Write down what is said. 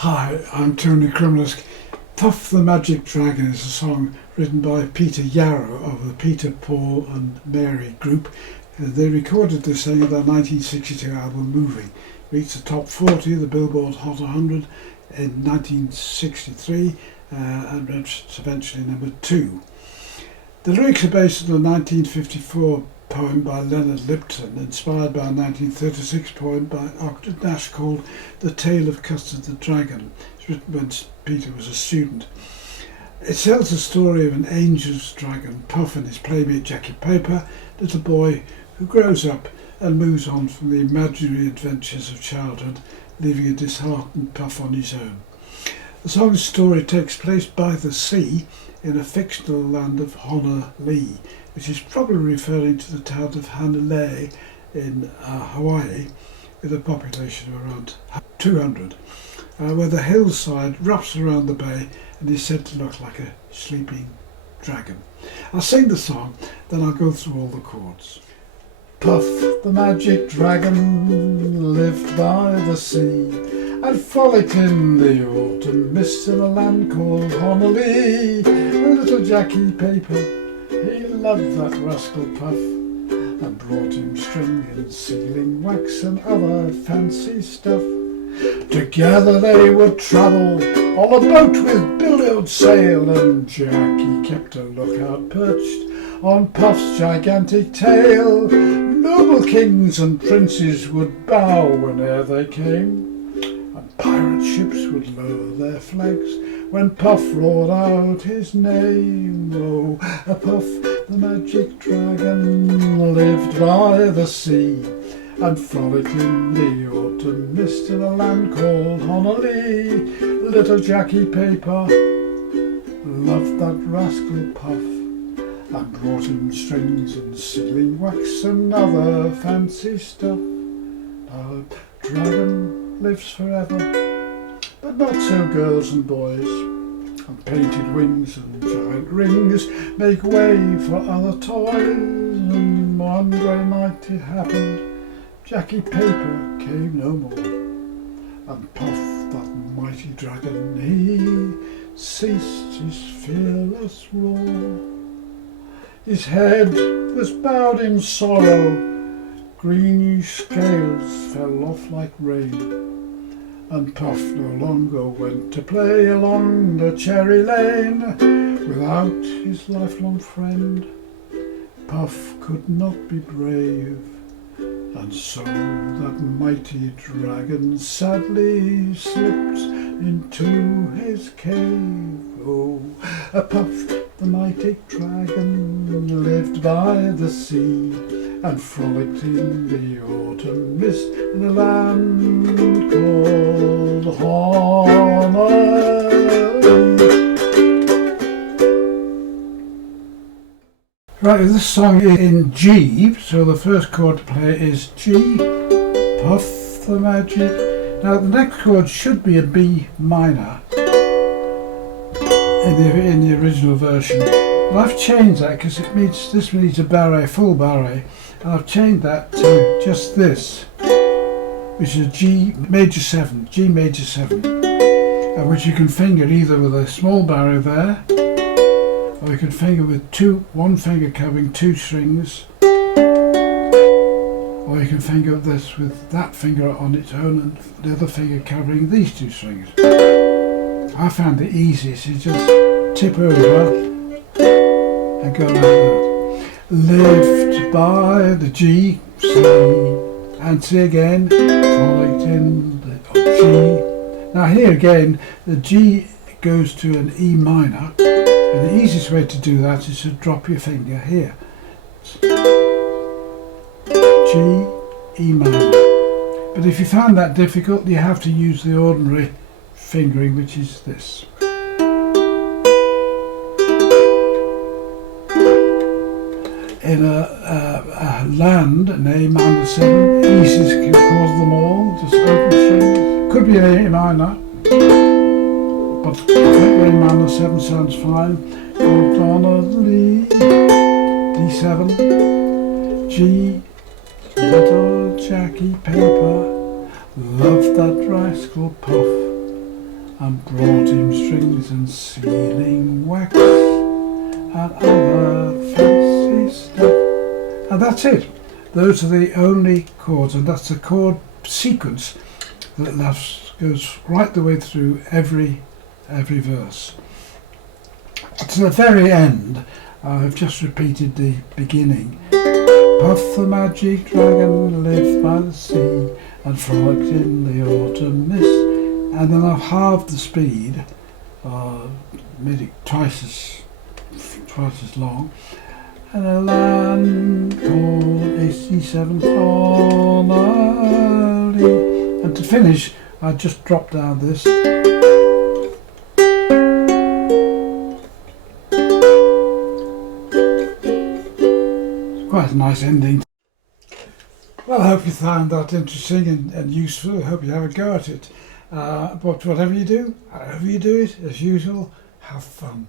Hi, I'm Tony Crimlisk. Puff the Magic Dragon is a song written by Peter Yarrow of the Peter, Paul and Mary group. They recorded this thing in their 1962 album Moving. Reached the top 40 of the Billboard Hot 100 in 1963 and reached eventually number 2. The lyrics are based on a 1954 poem by Leonard Lipton, inspired by a 1936 poem by Ogden Nash called The Tale of Custard the Dragon. It's written when Peter was a student. It tells the story of an angel's dragon, Puff, and his playmate Jackie Paper, little boy who grows up and moves on from the imaginary adventures of childhood, leaving a disheartened Puff on his own. The song's story takes place by the sea in a fictional land of Honolulu, which is probably referring to the town of Hanalei in Hawaii, with a population of around 200, where the hillside wraps around the bay and is said to look like a sleeping dragon. I'll sing the song, then I'll go through all the chords. Puff the magic dragon lived by the sea and frolicked in the autumn mist in a land called Honolulu. Little Jackie Paper, he loved that rascal Puff and brought him string and sealing wax and other fancy stuff. Together they would travel on a boat with billowed sail, and Jackie kept a lookout perched on Puff's gigantic tail. Noble kings and princes would bow whene'er they came, and pirate ships would lower their flags when Puff roared out his name. Oh, a Puff the magic dragon lived by the sea and frolicked in the autumn mist in a land called Honolulu. Little Jackie Paper loved that rascal Puff and brought him strings and sealing wax and other fancy stuff. Now the dragon lives forever, but not so girls and boys, and painted wings and giant rings make way for other toys. And one grey night it happened, Jackie Paper came no more, and Puff, that mighty dragon, he ceased his fearless roar. His head was bowed in sorrow, greenish scales fell off like rain, and Puff no longer went to play along the cherry lane without his lifelong friend. Puff could not be brave, and so that mighty dragon sadly slipped into his cave. Oh, a Puff the mighty dragon lived by the sea and frolicked in the autumn mist in a land called Honolulu. Right, this song is in G, so the first chord to play is G, Puff the magic. Now the next chord should be a B minor in the original version, but I've changed that because this needs a barre, full barre, and I've changed that to just this, which is G major 7, G major 7, which you can finger either with a small barre there, or you can finger with one finger covering 2 strings, or you can finger this with that finger on its own and the other finger covering these 2 strings. I found the easiest is just tip over and go like that. Lift by the G, C, and C again, frolicked in the G. Now here again, the G goes to an E minor, and the easiest way to do that is to drop your finger here. G, E minor. But if you found that difficult, you have to use the ordinary fingering, which is this. In a land, an A minor 7, easiest chord of them all, just open string. Could be an A minor, but I think A minor 7 sounds fine. Honolulu, D7, G, little Jackie Paper loved that rascal Puff and brought him strings and sealing wax and other fancy stuff. And that's it. Those are the only chords, and that's the chord sequence that goes right the way through every verse. To the very end, I've just repeated the beginning. Puff the magic dragon lived by the sea and frolicked in the autumn mist. And then I've halved the speed, made it twice as long. And a land called 87 Connolly. And to finish, I just drop down this. Quite a nice ending. Well, I hope you found that interesting and useful. I hope you have a go at it. But whatever you do, however you do it, as usual, have fun.